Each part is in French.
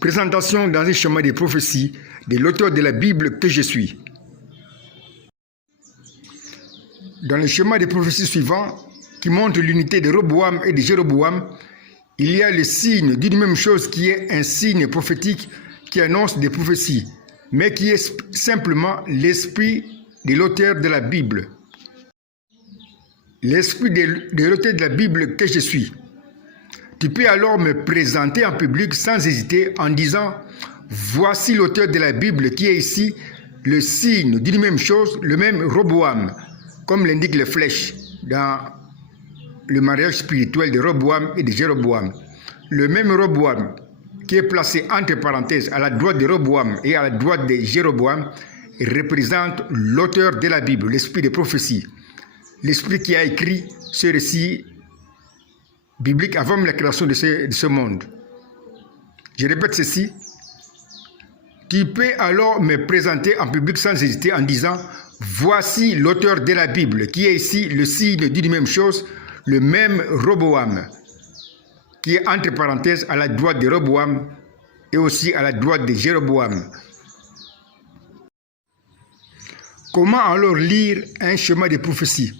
Présentation dans un schéma de prophétie de l'auteur de la Bible que je suis. Dans le schéma de prophétie suivant, qui montre l'unité de Roboam et de Jéroboam, il y a le signe d'une même chose qui est un signe prophétique qui annonce des prophéties, mais qui est simplement l'esprit de l'auteur de la Bible. L'esprit de l'auteur de la Bible que je suis. Tu peux alors me présenter en public sans hésiter en disant « Voici l'auteur de la Bible qui est ici, le signe d'une même chose, le même Roboam », comme l'indiquent les flèches dans le mariage spirituel de Roboam et de Jéroboam. Le même Roboam qui est placé entre parenthèses à la droite de Roboam et à la droite de Jéroboam représente l'auteur de la Bible, l'esprit de prophétie, l'esprit qui a écrit ce récit biblique avant la création de ce monde. Je répète ceci. Tu peux alors me présenter en public sans hésiter en disant « Voici l'auteur de la Bible qui est ici le signe d'une même chose, le même Roboam, qui est entre parenthèses à la droite de Roboam et aussi à la droite de Jéroboam. » Comment alors lire un schéma de prophétie?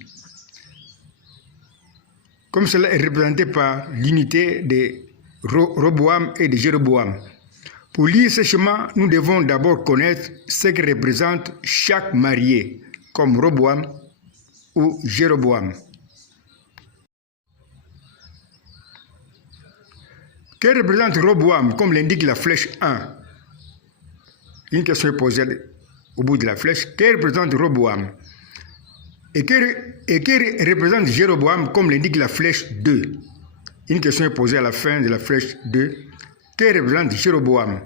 Comme cela est représenté par l'unité de Roboam et de Jéroboam. Pour lire ce schéma, nous devons d'abord connaître ce que représente chaque marié, comme Roboam ou Jéroboam. Que représente Roboam, comme l'indique la flèche 1? Une question est posée au bout de la flèche. Que représente Roboam? Et que représente Jéroboam, comme l'indique la flèche 2? Une question est posée à la fin de la flèche 2. Que représente Jéroboam?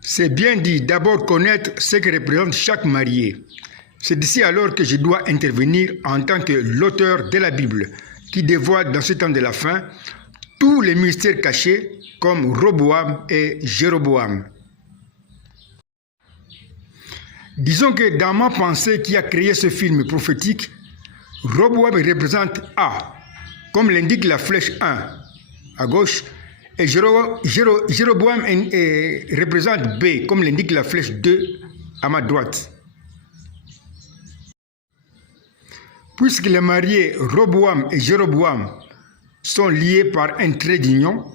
C'est bien dit, d'abord connaître ce que représente chaque marié. C'est d'ici alors que je dois intervenir en tant que l'auteur de la Bible, qui dévoile dans ce temps de la fin tous les mystères cachés comme Roboam et Jéroboam. Disons que dans ma pensée qui a créé ce film prophétique, Roboam représente A, comme l'indique la flèche 1 à gauche, et Jéroboam représente B, comme l'indique la flèche 2 à ma droite. Puisque les mariés Roboam et Jéroboam sont liés par un trait d'union,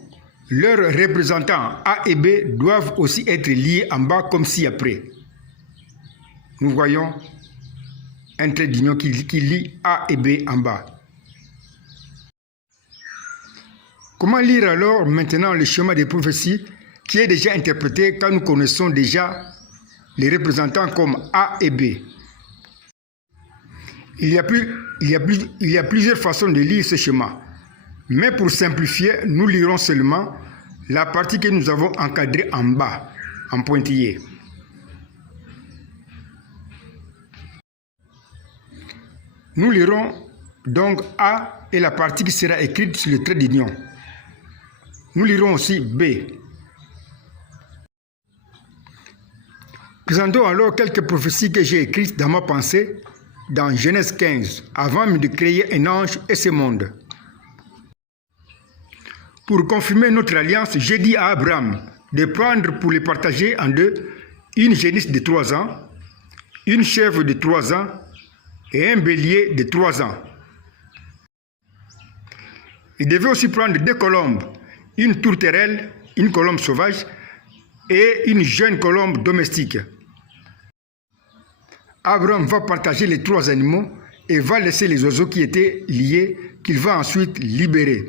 leurs représentants A et B doivent aussi être liés en bas comme ci-après. Nous voyons un trait d'union qui lie A et B en bas. Comment lire alors maintenant le schéma des prophéties qui est déjà interprété quand nous connaissons déjà les représentants comme A et B? Il y a plusieurs façons de lire ce schéma, mais pour simplifier, nous lirons seulement la partie que nous avons encadrée en bas, en pointillé. Nous lirons donc A et la partie qui sera écrite sur le trait d'union. Nous lirons aussi B. Présentons alors quelques prophéties que j'ai écrites dans ma pensée dans Genèse 15, avant de créer un ange et ce monde. Pour confirmer notre alliance, j'ai dit à Abraham de prendre pour les partager en deux une génisse de 3 ans, une chèvre de 3 ans et un bélier de 3 ans. Il devait aussi prendre 2 colombes, une tourterelle, une colombe sauvage et une jeune colombe domestique. Abraham va partager les 3 animaux et va laisser les oiseaux qui étaient liés, qu'il va ensuite libérer.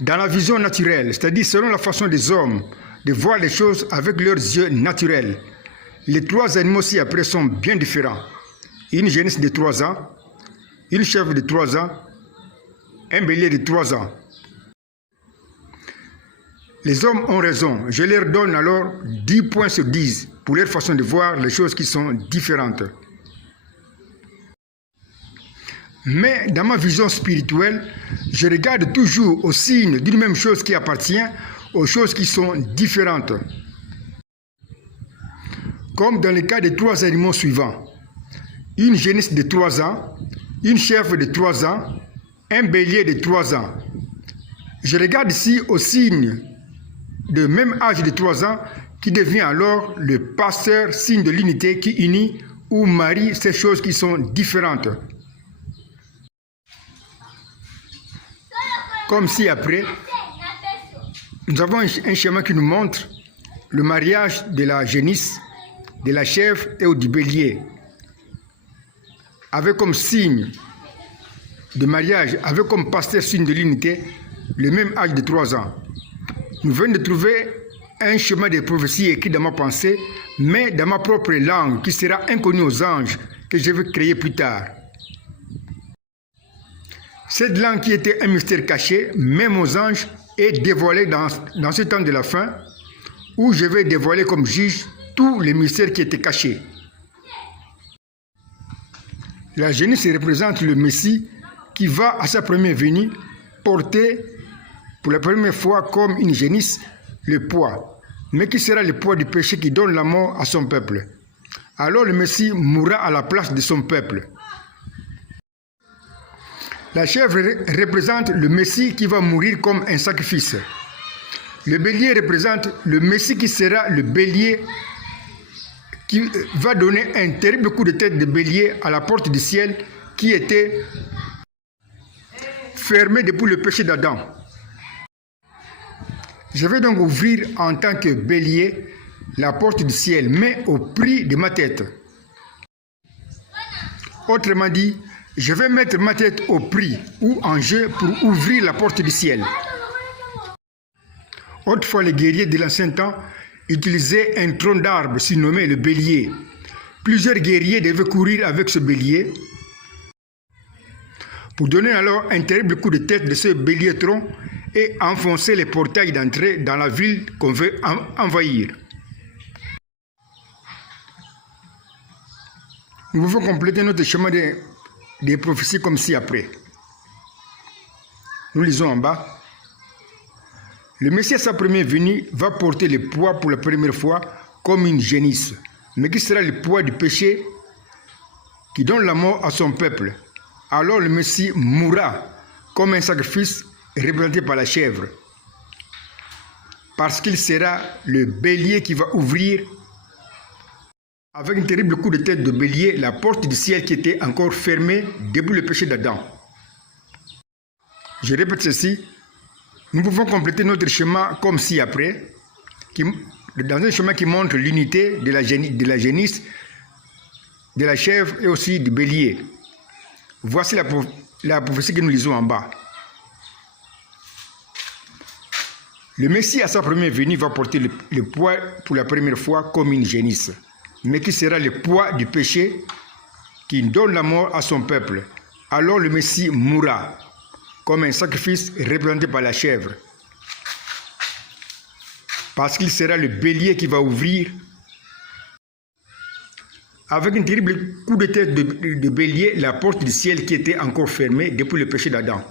Dans la vision naturelle, c'est-à-dire selon la façon des hommes de voir les choses avec leurs yeux naturels, les 3 animaux ci-après sont bien différents. Une génisse de 3 ans, une chèvre de 3 ans, un bélier de 3 ans. Les hommes ont raison. Je leur donne alors 10 points sur 10 pour leur façon de voir les choses qui sont différentes. Mais dans ma vision spirituelle, je regarde toujours au signe d'une même chose qui appartient aux choses qui sont différentes. Comme dans le cas des 3 animaux suivants. Une génisse de 3 ans, une chèvre de 3 ans, un bélier de 3 ans. Je regarde ici au signe de même âge de 3 ans qui devient alors le pasteur, signe de l'unité qui unit ou marie ces choses qui sont différentes. Comme ci-après, nous avons un schéma qui nous montre le mariage de la génisse, de la chèvre et du bélier, avec comme signe de mariage, avec comme pasteur signe de l'unité, le même âge de 3 ans. Nous venons de trouver un schéma de prophétie écrit dans ma pensée, mais dans ma propre langue, qui sera inconnue aux anges, que je vais créer plus tard. Cette langue qui était un mystère caché, même aux anges, est dévoilée dans ce temps de la fin, où je vais dévoiler comme juge tous les mystères qui étaient cachés. La génisse représente le Messie qui va à sa première venue porter pour la première fois comme une génisse le poids, mais qui sera le poids du péché qui donne la mort à son peuple. Alors le Messie mourra à la place de son peuple. La chèvre représente le Messie qui va mourir comme un sacrifice. Le bélier représente le Messie qui sera le bélier qui va donner un terrible coup de tête de bélier à la porte du ciel qui était fermée depuis le péché d'Adam. Je vais donc ouvrir en tant que bélier la porte du ciel, mais au prix de ma tête. Autrement dit, je vais mettre ma tête au prix ou en jeu pour ouvrir la porte du ciel. Autrefois, les guerriers de l'ancien temps utilisaient un tronc d'arbre surnommé le bélier. Plusieurs guerriers devaient courir avec ce bélier pour donner alors un terrible coup de tête de ce bélier tronc et enfoncer les portails d'entrée dans la ville qu'on veut envahir. Nous pouvons compléter notre chemin des prophéties comme ci-après. Nous lisons en bas. Le Messie à sa première venue va porter le poids pour la première fois comme une génisse, mais qui sera le poids du péché qui donne la mort à son peuple. Alors le Messie mourra comme un sacrifice représenté par la chèvre, parce qu'il sera le bélier qui va ouvrir avec un terrible coup de tête de bélier la porte du ciel qui était encore fermée depuis le péché d'Adam. Je répète ceci. Nous pouvons compléter notre schéma comme ci-après, dans un chemin qui montre l'unité de la génisse, de la chèvre et aussi du bélier. Voici la prophétie que nous lisons en bas. Le Messie à sa première venue va porter le poids pour la première fois comme une génisse, mais qui sera le poids du péché qui donne la mort à son peuple. Alors le Messie mourra comme un sacrifice représenté par la chèvre, parce qu'il sera le bélier qui va ouvrir avec un terrible coup de tête de bélier la porte du ciel qui était encore fermée depuis le péché d'Adam.